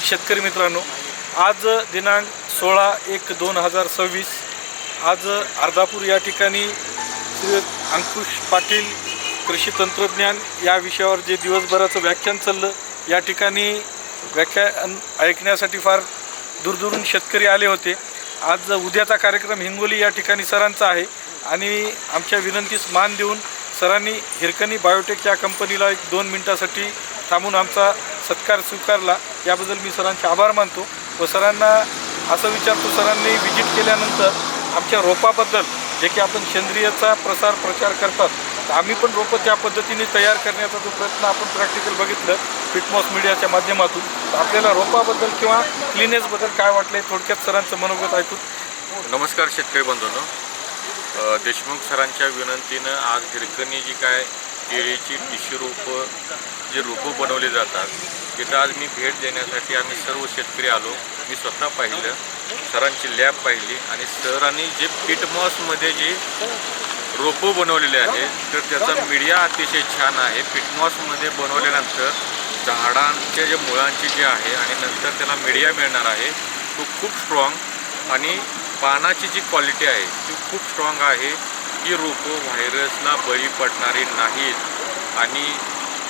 शेतकरी मित्रांनो, आज दिनांक 16/1/2026 आज अर्धापूर या ठिकाणी श्री अंकुश पाटील कृषी तंत्रज्ञान या विषयावर जे दिवसभराचं व्याख्यान चाललं, या ठिकाणी व्याख्यान ऐकण्यासाठी फार दूरदूरून शेतकरी आले होते. आज उद्याचा कार्यक्रम हिंगोली या ठिकाणी सरांचा आहे आणि आमच्या विनंतीस मान देऊन सरांनी हिरकणी बायोटेक या कंपनीला 1-2 मिनिटासाठी थांबून आमचा सत्कार स्वीकारला. याबद्दल मी सरांचे आभार मानतो व सरांना असं विचारतो, सरांनी व्हिजिट केल्यानंतर आमच्या रोपाबद्दल जे की आपण सेंद्रियचा प्रचार करतात, तर आम्ही पण रोपं त्या पद्धतीने तयार करण्याचा जो प्रयत्न आपण प्रॅक्टिकल बघितलं फिटमॉस मीडियाच्या माध्यमातून, तर आपल्याला रोपाबद्दल किंवा क्लिनेसबद्दल काय वाटलं थोडक्यात सरांचं मनोगत ऐकून. नमस्कार शेतकरी बंधूंनो, देशमुख सरांच्या विनंतीनं आज हिरकणी जी काय केळीची टिशू जे रोपं बनवले जातात तिथं आज मी भेट देण्यासाठी आम्ही सर्व शेतकरी आलो. मी स्वतः पाहिलं, सरांची लॅब पाहिली आणि सरांनी जे फिटमॉसमध्ये जे रोपं बनवलेले आहेत तर त्याचा मीडिया अतिशय छान आहे. फिटमॉसमध्ये बनवल्यानंतर झाडांच्या जे मुळांची जे आहे आणि नंतर त्याला मीडिया मिळणार आहे तो खूप स्ट्रॉंग आणि पानाची जी क्वालिटी आहे ती खूप स्ट्रॉंग आहे. ही रोपं व्हायरसला बळी पडणारी नाहीत आणि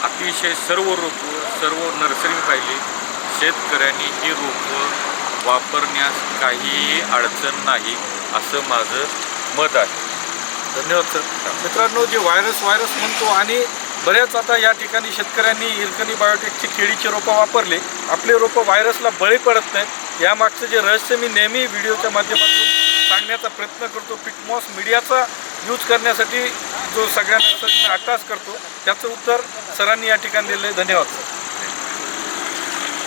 अतिशय सर्व नर्सरी पाहिली शेतकऱ्यांनी ही रोपं वापरण्यास काहीही अडचण नाही असं माझं मत आहे. धन्यवाद सर. मित्रांनो, जे व्हायरस म्हणतो आणि बऱ्याच आता या ठिकाणी शेतकऱ्यांनी हिरकणी बायोटेकची केळीची रोपं वापरले, आपले रोपं व्हायरसला बळी पडत नाहीत. यामागचं जे रहस्य मी नेहमी व्हिडिओच्या माध्यमातून सांगण्याचा प्रयत्न करतो. फिटमॉस मीडियाचा यूज करण्यासाठी जो सगळ्या नर्सरींना अट्टास करतो, त्याचं उत्तर सरांनी या ठिकाणी दिलं आहे. धन्यवाद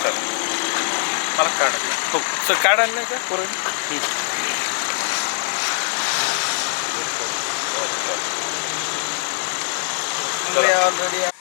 सर. मला काढ हो सर, कार्ड आणलं आहे का पोरांनी? ऑलरेडी